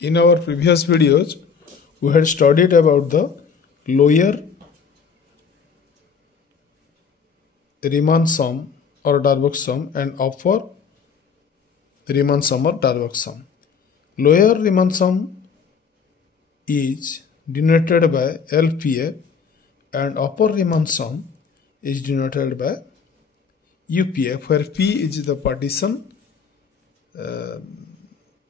In our previous videos, we had studied about the lower Riemann sum or Darboux sum and upper Riemann sum or Darboux sum. Lower Riemann sum is denoted by LPF and upper Riemann sum is denoted by UPF, where P is the partition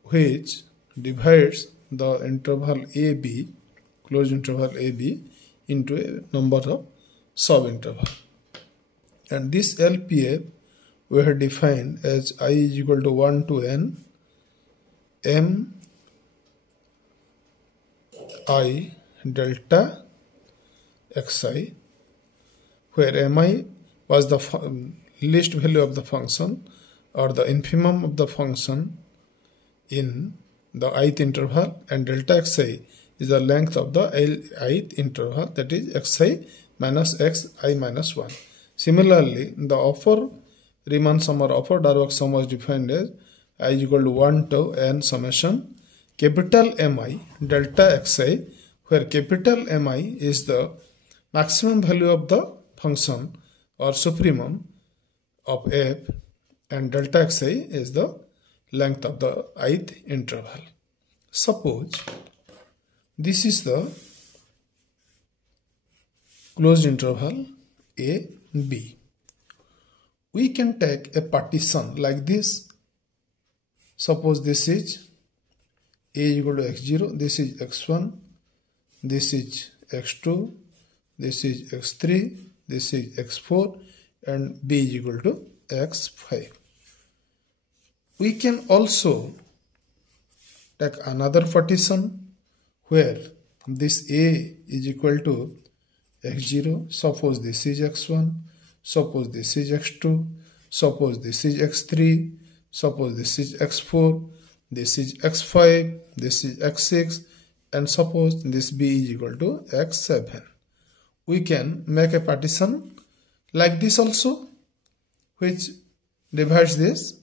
which divides the interval AB, closed interval AB, into a number of subintervals. And this LPF we have defined as I is equal to 1 to n m I delta xi, where mi was the least value of the function or the infimum of the function in the ith interval, and delta xi is the length of the ith interval, that is xi minus xi minus 1. Similarly, the upper Riemann sum or upper Darboux sum was defined as I is equal to 1 to n summation capital Mi delta xi, where capital Mi is the maximum value of the function or supremum of f, and delta xi is the length of the ith interval. Suppose this is the closed interval a b. We can take a partition like this. Suppose this is a equal to x0, this is x1, this is x2, this is x3, this is x4, and b is equal to x5. We can also take another partition where this a is equal to x0, suppose this is x1, suppose this is x2, suppose this is x3, suppose this is x4, this is x5, this is x6, and suppose this b is equal to x7. We can make a partition like this also, which divides this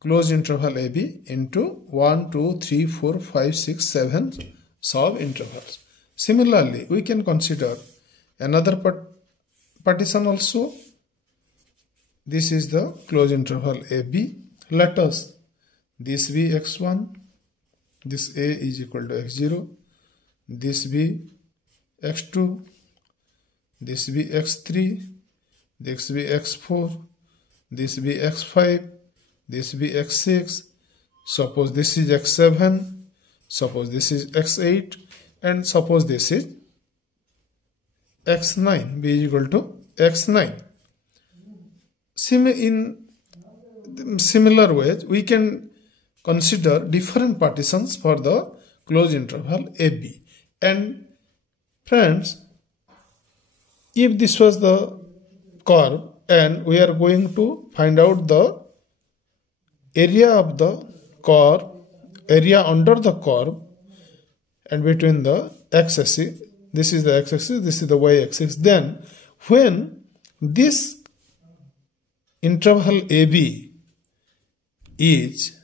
closed interval AB into 1, 2, 3, 4, 5, 6, 7 sub-intervals. Similarly, we can consider another partition also. This is the closed interval AB. Let us this be x1, this a is equal to x0, this be x2, this be x3, this be x4, this be x5, this be x6, suppose this is x7, suppose this is x8, and suppose this is x9, b is equal to x9. In similar ways, we can consider different partitions for the closed interval AB. And friends, if this was the curve and we are going to find out the area of the curve, area under the curve, and between the x-axis, this is the x-axis, this is the y-axis, then when this interval AB is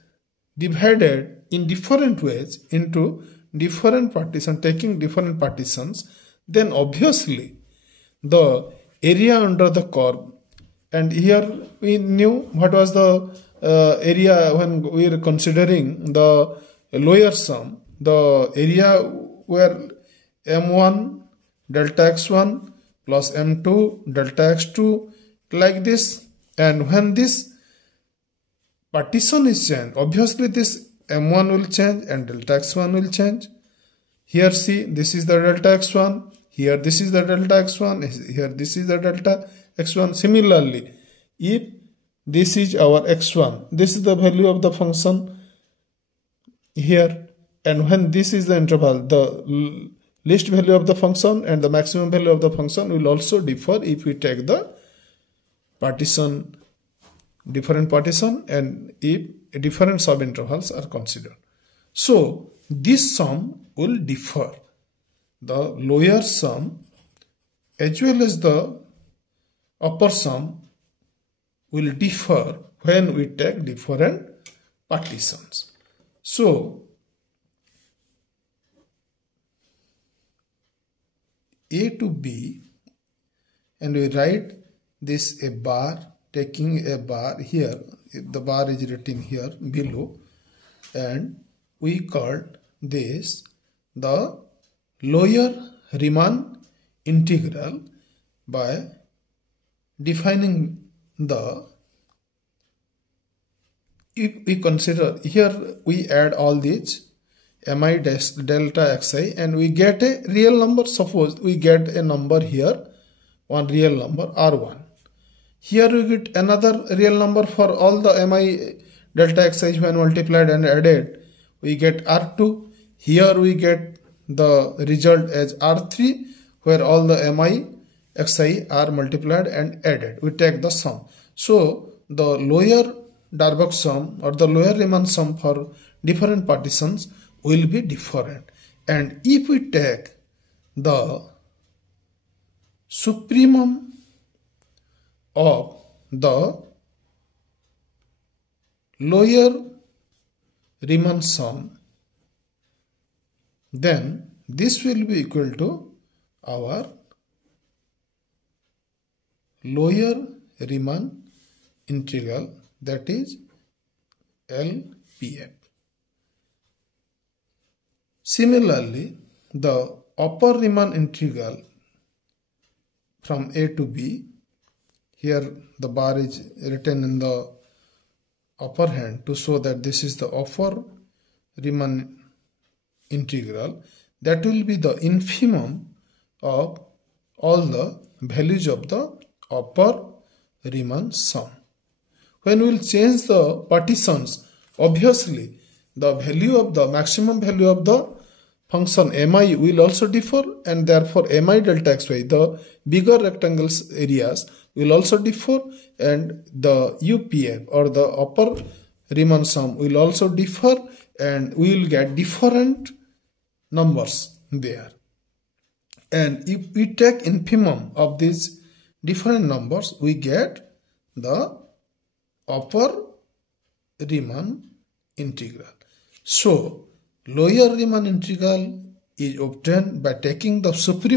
divided in different ways into different partitions, taking different partitions, then obviously the area under the curve, and here we knew what was the area when we are considering the lower sum, the area where m1 delta x1 plus m2 delta x2 like this, and when this partition is changed, obviously this m1 will change and delta x1 will change. Here see, this is the delta x1, here this is the delta x1, here this is the delta x1. Similarly, if this is our x1, this is the value of the function here, and when this is the interval, the least value of the function and the maximum value of the function will also differ if we take the partition, different partition, and if different subintervals are considered. So this sum will differ. The lower sum as well as the upper sum will differ when we take different partitions. So A to B, and we write this a bar, taking a bar here, the bar is written here below, and we called this the lower Riemann integral by defining the, if we consider here, we add all these mi delta xi and we get a real number. Suppose we get a number here, one real number r1. Here we get another real number for all the mi delta xi when multiplied and added. We get r2. Here we get the result as r3 where all the mi xi are multiplied and added. We take the sum. So the lower Darboux sum or the lower Riemann sum for different partitions will be different. And if we take the supremum of the lower Riemann sum, then this will be equal to our lower Riemann integral, that is LPF. Similarly, the upper Riemann integral from A to B, here the bar is written in the upper hand to show that this is the upper Riemann integral, that will be the infimum of all the values of the upper Riemann sum. When we will change the partitions, obviously the value of the maximum value of the function mi will also differ, and therefore mi delta xy, the bigger rectangles areas, will also differ, and the UPF or the upper Riemann sum will also differ, and we will get different numbers there. And if we take infimum of these different numbers, we get the upper Riemann integral. So lower Riemann integral is obtained by taking the supreme